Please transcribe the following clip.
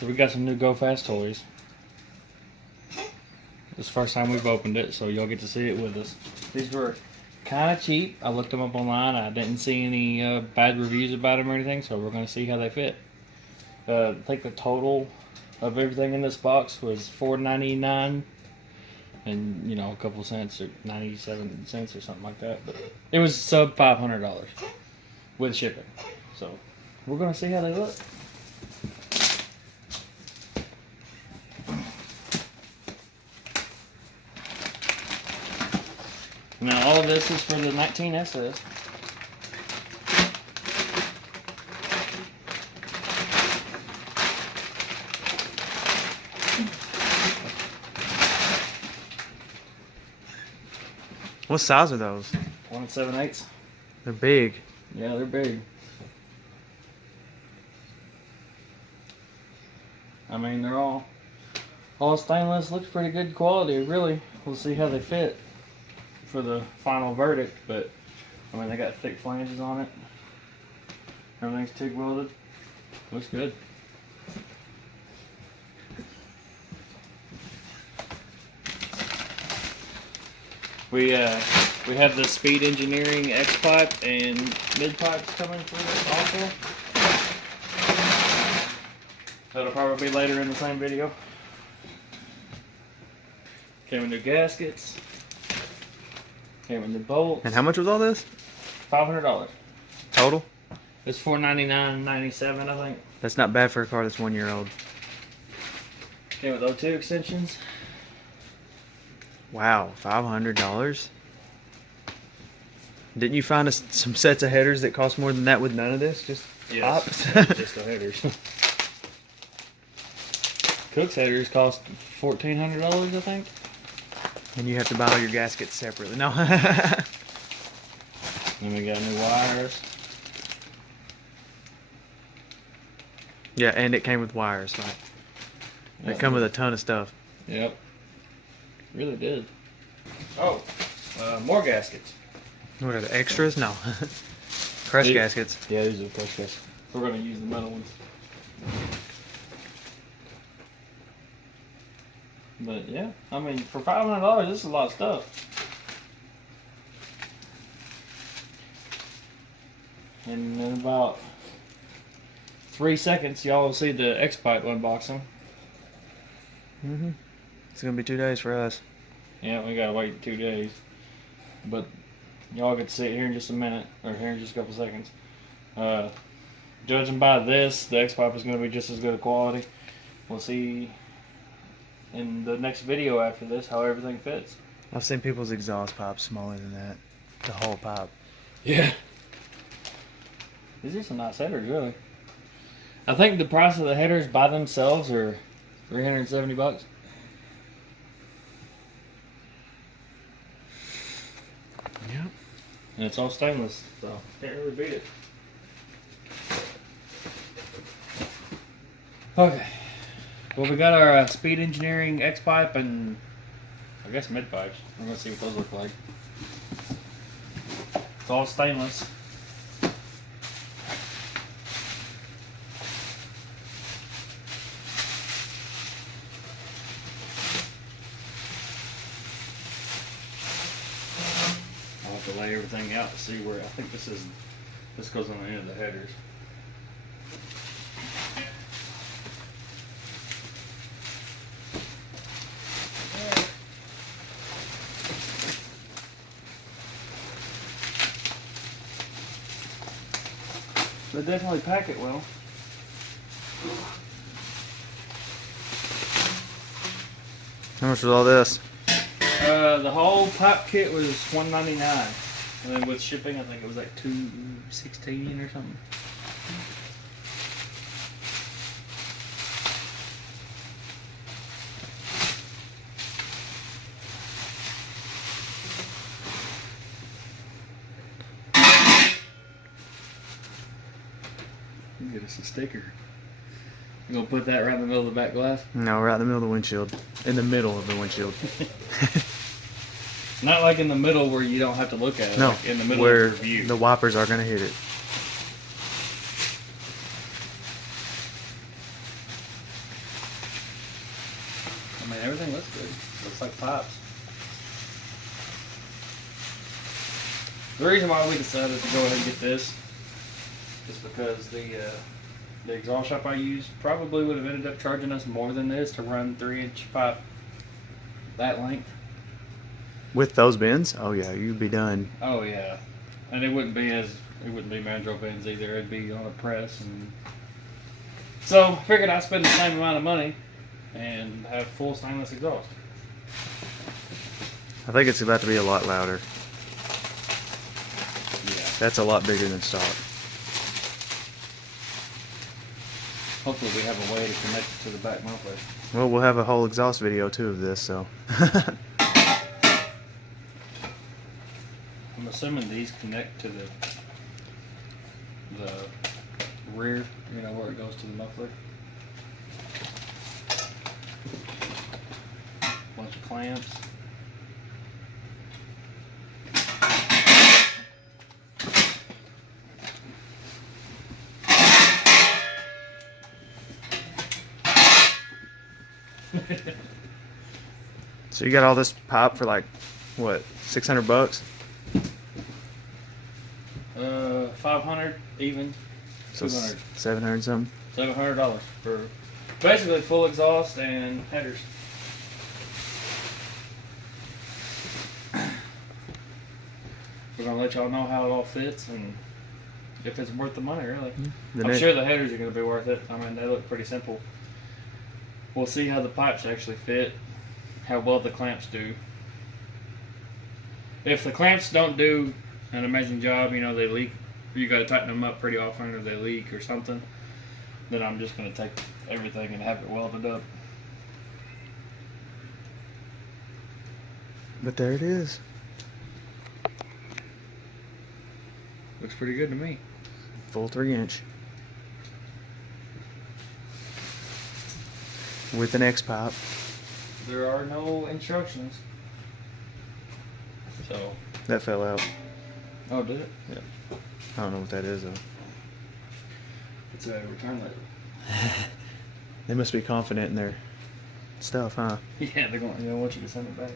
So we got some new Go Fast toys. This is the first time we've opened it, so y'all get to see it with us. These were kind of cheap. I looked them up online. I didn't see any bad reviews about them or anything, so we're going to see how they fit. I think the total of everything in this box was $4.99, and you know, a couple cents or 97 cents or something like that. But it was sub $500 with shipping. So we're going to see how they look. Now all of this is for the 19 SS. What size are those? 1 7/8. They're big. Yeah, they're big. I mean, they're all stainless. Looks pretty good quality, really. We'll see how they fit for the final verdict, but I mean, they got thick flanges on it. Everything's TIG welded. Looks good. We have the Speed Engineering X-pipe and mid pipes coming for it also. That'll probably be later in the same video. Came with new gaskets. Came with new bolts. And how much was all this? $500 Total? It's $499.97, I think. That's not bad for a car that's 1 year old. Came with O2 extensions. Wow, $500. Didn't you find some sets of headers that cost more than that with none of this? Just Yes, pops? just the headers. Cook's headers cost $1,400, I think. And you have to buy all your gaskets separately. No. Then we got new wires. Yeah, and it came with wires. Like, they come with a ton of stuff. Yep. Really did. Oh, more gaskets. What are the extras? No. Crush gaskets. Yeah, these are the crush gaskets. We're going to use the metal ones. But yeah, I mean, for $500, this is a lot of stuff. And in about 3 seconds, y'all will see the X-pipe unboxing. It's gonna be 2 days for us. Yeah, we gotta wait 2 days. But y'all get to see it here in just a minute, or here in just a couple seconds. Judging by this, the X-pipe is gonna be just as good a quality. We'll see in the next video after this how everything fits. I've seen people's exhaust pipes smaller than that. The whole pipe. Yeah. These are some nice headers, really. I think the price of the headers by themselves are $370. Yep. And it's all stainless, so can't really beat it. Okay. Well, we got our Speed Engineering X-pipe and I guess mid pipes. We're gonna see what those look like. It's all stainless. I'll have to lay everything out to see where I think this goes on the end of the headers. They definitely pack it well. How much was all this? The whole pipe kit was $199, and then with shipping, I think it was like $216 or something. Get us a sticker. You gonna put that right in the middle of the back glass? No, right in the middle of the windshield. In the middle of the windshield. Not like in the middle where you don't have to look at it. No, like in the middle where of your view. the wipers are going to hit it. everything looks good. Looks like pipes. The reason why we decided to go ahead and get this is because the exhaust shop I used probably would have ended up charging us more than this to run 3-inch pipe that length. With those bends? Oh yeah, you'd be done. Oh yeah, and it wouldn't be mandrel bends either. It'd be on a press, and so I figured I'd spend the same amount of money and have full stainless exhaust. I think it's about to be a lot louder. Yeah. That's a lot bigger than stock. Hopefully we have a way to connect it to the back muffler. Well, we'll have a whole exhaust video too of this, so. I'm assuming these connect to the rear, you know, where it goes to the muffler. Bunch of clamps. So you got all this pipe for like, what, $600? 500 even. So 200. 700 something. $700 for basically full exhaust and headers. We're gonna let y'all know how it all fits and if it's worth the money, really. I'm sure the headers are gonna be worth it. I mean, they look pretty simple. We'll see how the pipes actually fit, how well the clamps do. If the clamps don't do an amazing job, you know, they leak, you got to tighten them up pretty often, or they leak or something, then I'm just going to take everything and have it welded up. But there it is. Looks pretty good to me. Full 3-inch. With an X-pipe. There are no instructions. So. That fell out. Oh, did it? Yeah. I don't know what that is though. It's a return label. They must be confident in their stuff, huh? Yeah, they're going to want you to send it back.